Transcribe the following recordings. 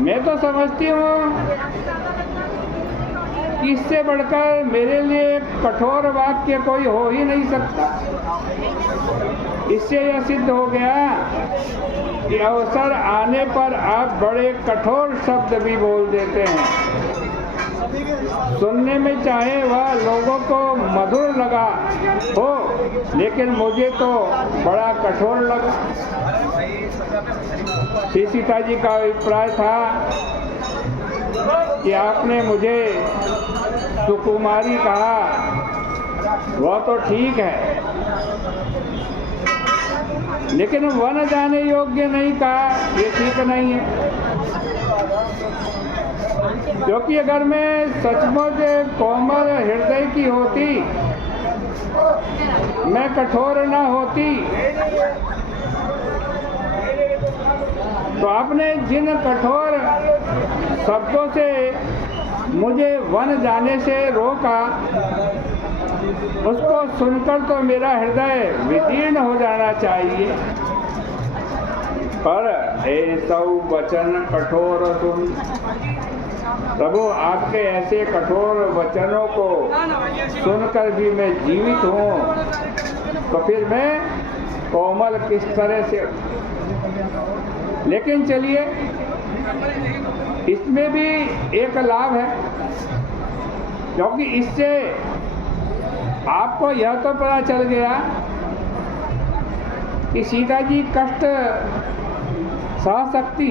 मैं तो समझती हूँ कि इससे बढ़कर मेरे लिए कठोर वाक्य कोई हो ही नहीं सकता। इससे यह सिद्ध हो गया कि अवसर आने पर आप बड़े कठोर शब्द भी बोल देते हैं। सुनने में चाहे वह लोगों को मधुर लगा हो, लेकिन मुझे तो बड़ा कठोर लगा। श्री सीता जी का अभिप्राय था कि आपने मुझे सुकुमारी कहा, वह तो ठीक है, लेकिन वन जाने योग्य नहीं कहा, ये ठीक नहीं है। क्योंकि अगर मैं सचमुच कोमल हृदय की होती, मैं कठोर न होती, तो आपने जिन कठोर शब्दों से मुझे वन जाने से रोका, उसको सुनकर तो मेरा हृदय विदीर्ण हो जाना चाहिए। पर ऐसा वचन कठोर सुन, प्रभु आपके ऐसे कठोर वचनों को सुनकर भी मैं जीवित हूँ, तो फिर मैं कोमल किस तरह से। लेकिन चलिए, इसमें भी एक लाभ है, क्योंकि इससे आपको यह तो पता चल गया कि सीता जी कष्ट सह सकती,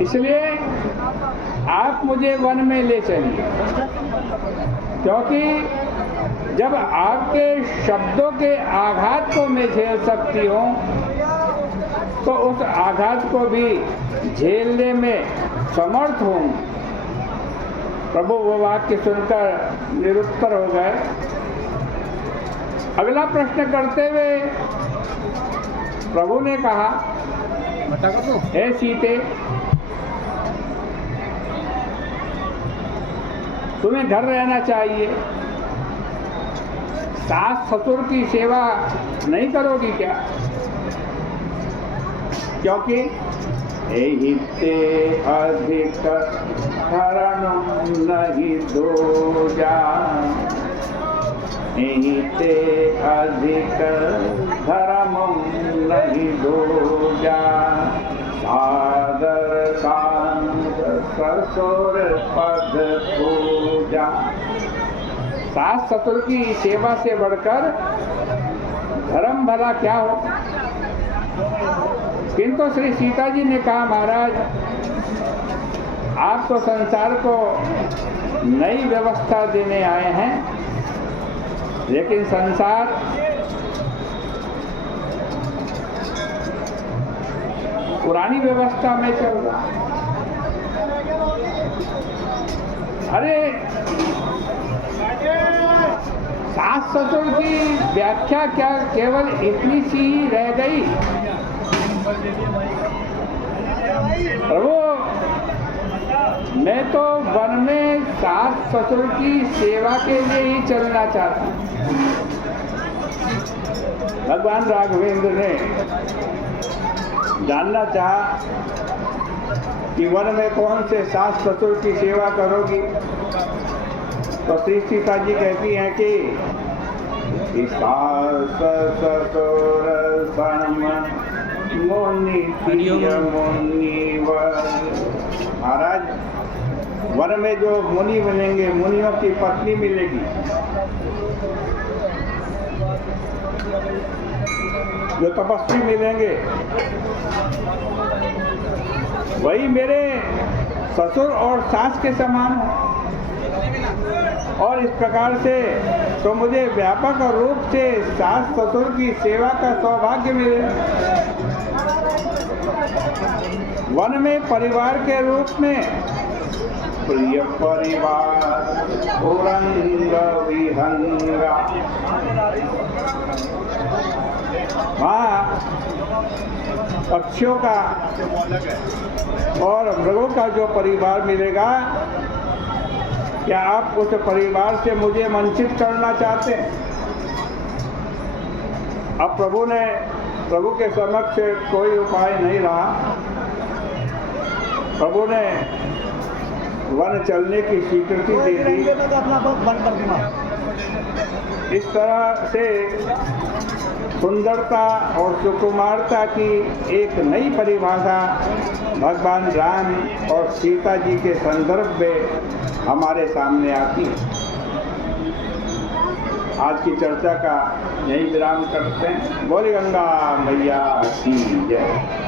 इसलिए आप मुझे वन में ले चलिए। क्योंकि जब आपके शब्दों के आघात को मैं झेल सकती हूँ, तो उस आघात को भी झेलने में समर्थ हूँ। प्रभु वो वाक्य सुनकर निरुत्तर हो गए। अगला प्रश्न करते हुए प्रभु ने कहा, हे सीते, तुम्हें घर रहना चाहिए, सास ससुर की सेवा नहीं करोगी क्या? क्योंकि एहिते अधिक धर्म नहीं दूजा, एहिते अधिक धर्म नहीं दूजा, सादर शांत ससुर पद पूजा। सास ससुर की सेवा से बढ़कर धर्म भला क्या हो? किंतु श्री सीता जी ने कहा, महाराज आप तो संसार को नई व्यवस्था देने आए हैं, लेकिन संसार पुरानी व्यवस्था में चल रहा। अरे सास ससुर की व्याख्या क्या केवल इतनी सी ही रह गई? प्रभु, मैं तो वन में सास ससुर की सेवा के लिए ही चलना चाहता हूँ। भगवान राघवेंद्र ने जानना चाहा कि वन में कौन से सास ससुर की सेवा करोगी? तो श्री सीता जी कहती हैं कि सास ससुर मुनि मुनिवर। महाराज, वन में जो मुनि मिलेंगे, मुनियों की पत्नी मिलेगी, जो तपस्वी मिलेंगे, वही मेरे ससुर और सास के समान है। और इस प्रकार से तो मुझे व्यापक रूप से सास ससुर की सेवा का सौभाग्य मिले। वन में परिवार के रूप में प्रिय परिवार उरंग विहंगा, वहाँ पक्षियों का और मृगों का जो परिवार मिलेगा, क्या आप उस परिवार से मुझे वंचित करना चाहते हैं? अब प्रभु के समक्ष कोई उपाय नहीं रहा। प्रभु ने वन चलने की स्वीकृति दे दी। इस तरह से सुंदरता और सुकुमारता की एक नई परिभाषा भगवान राम और सीता जी के संदर्भ में हमारे सामने आती है। आज की चर्चा का यही विराम करते हैं। बोले गंगा मैया की जय।